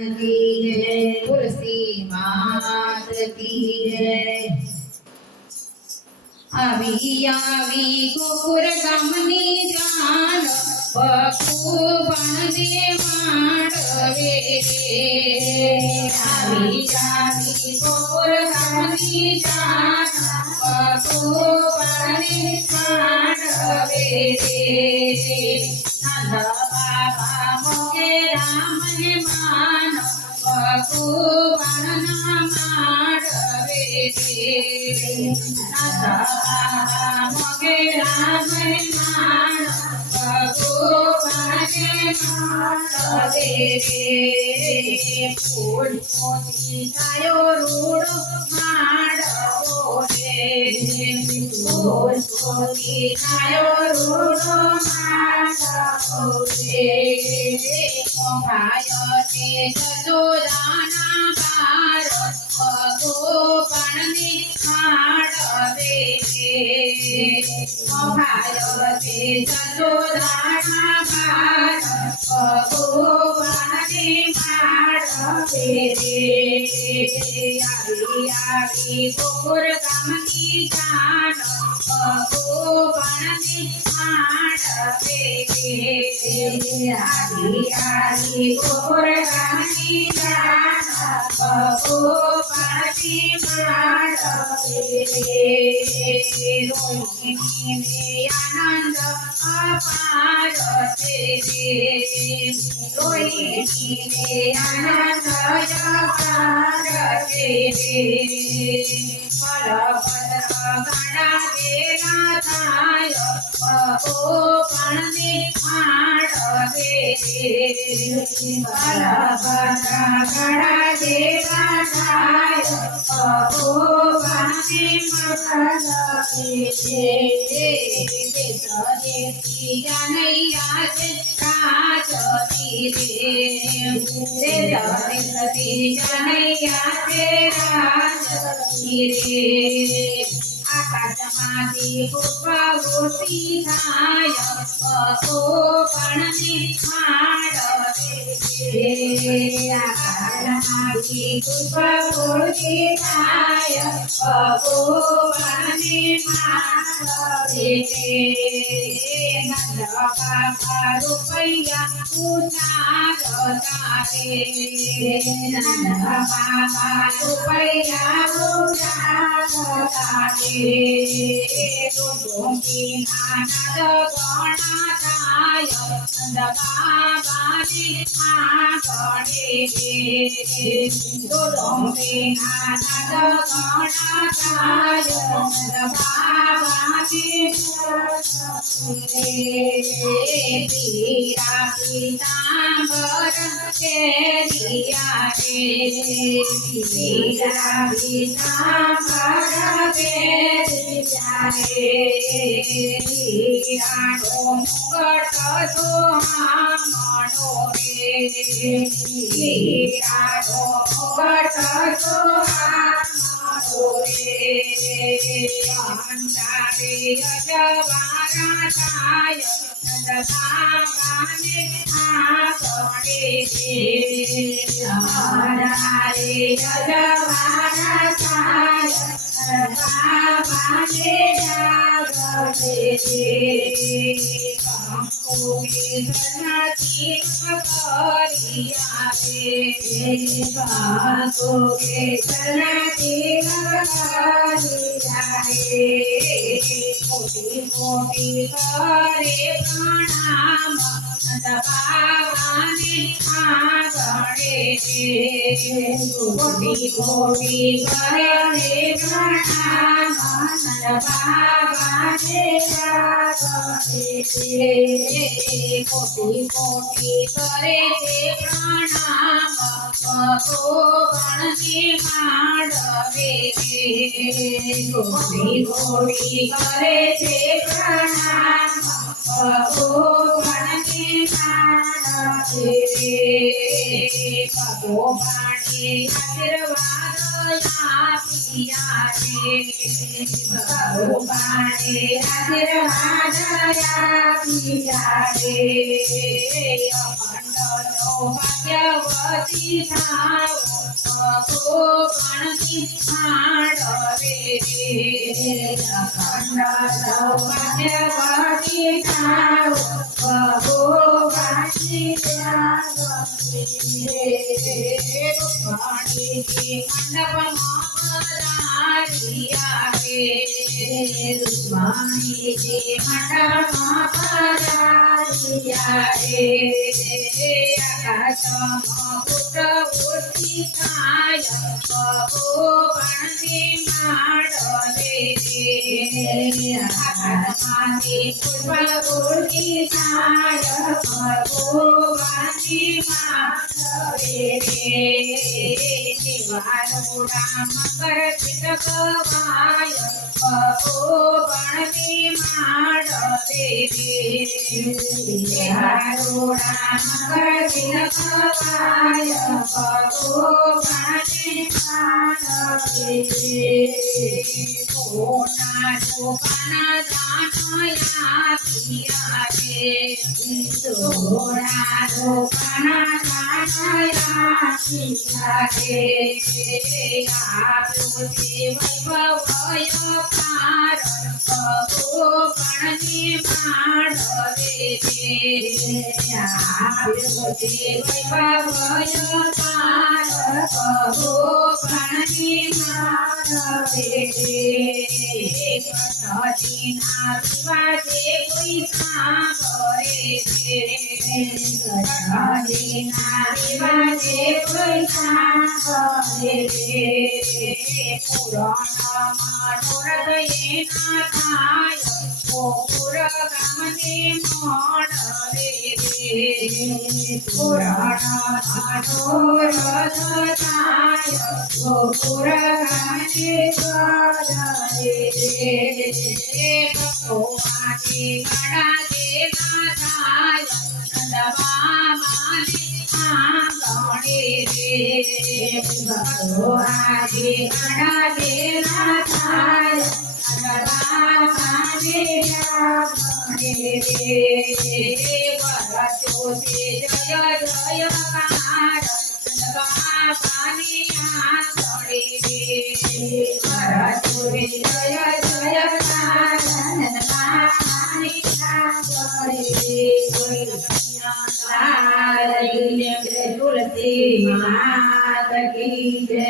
की जय तुलसी मात की जय। आवी आवी गोकुर गामनी जान भगवान ने मांडवे रे। आवी आवी गोकुर गामनी जान भगवान ने मांडवे रे। नंद बाबा मोगे राम ने मान भगवान ना मांडवे रे। नंद बाबा मोगे राम ने मान भगवान ने मांडवे रे। फूल मोती छायो रूड़ो मांडवो रे। फूल मोती छायो रूड़ो मांडवो रे। मोहायो ते जसोदाना बार भगवान ने मांडवे रे। मोहायो ते जसोदाना बार भगवान ने मांडवे रे। आवी आवी गोकुर गामनी जान भगवान ने मांडवे रे। आवी आवी गोकुर गामनी जान भगवान ने मांडवे रे। रोहिणी ने आनंद अपार रे। रोहिणी ने आनंद अपार रे। बलभद्र गणा देना थाय भगवान ने मांडवे रे। बलभद्र गणा देना थाय भगवान ने मांडवे रे। देवती जनैया से राजती रे। देवती जनैया से राजती रे। आकाशमादी पुष्पवृष्टि थाय भगवान ने मांडवे रे। आकाशमादी पुष्पवृष्टि थाय भगवान ने मांडवे रे। नंद बाबा रुपैया उतारता रे। नंद बाबा रुपैया उतारता रे। डुडुकी नाद गणा थाय नंद बाबा ने मांडवे रे। डुडुकी नाद गणा थाय नंद बाबा ने पीरा पीतांबर तेरिया रे। पीरा पीतांबर तेरिया रे। हीरा मुकुट सोहामणो रे। हीरा मुकुट सोहामणो रे। अंधारे अजवारा थाय नंद बाबा ने मांडवे रे। अंधारे अजवारा थाय नंद बाबा ने मांडवे रे। कंकु के धरती करिया रे। कंकु के धरती करिया रे। कोटि कोटि करे प्रणाम नंद बाबा ने मांडवे रे। कोटि कोटि करे प्रणाम नंद बाबा ने मांडवे रे। कोटि कोटि करे प्रणाम भगवान ने मांडवे रे। कोटि कोटि करे प्रणाम भगवान ने मांडवे रे। भगवान ने आशीर्वाद आपिया रे। भगवान ने आशीर्वाद आपिया रे। अखंड ભાગ્યવતી થાઓ પ્રભુ ગણતી માંડવે અખંડ સૌભાગ્યવતી થાઓ પ્રભુ ગણતી રૂકમણીજી મંડપમાં પધાર્યા રે રૂકમણીજી મંડપમાં પધાર્યા રે આકાશમાં પુત્ર ઉઠી થાય પ્રભુ ગણતી માંડવે આકાશમાંથી પુષ્પ ઉઠી થાય પ્રભુ ગણતી માંડવે શિવાનુડા મકર ચિતકવાય પ્રભુ ગણતી માંડવે શિવાનુડા મકર ચિતકવાય પ્રભુ ગણતી માંડવે સોના રૂપાના દાનયા પિયા રે સોના રૂપાના દાનયા પિયા રે આપ્યો છે વૈભવય પાર પ્રભુ ગણતી માંડવે આપ્યો છે વૈભવય પાર પ્રભુ ગણતી માંડવે કઠીના વિવાદે કોઈ સાંભળે છે કઠીના વિવાદે કોઈ સાંભળે છે પુરાણમાં નોરત એના થાય ગોકુળ ગામને મળે પુરાણમાં નોરત થાય ગોકુળ ગામને ભગવાને ગણા દેવા થાય નંદબામાને આંગણે રે ભગવાને ગણા દેવા થાય નંદબામાને આંગણે રે વરસો છે જય જયકાર નંદબામાને આંગણે રે વરસો જય જયકાર નંદબામાને આંગણે તુલસી માત કી જય।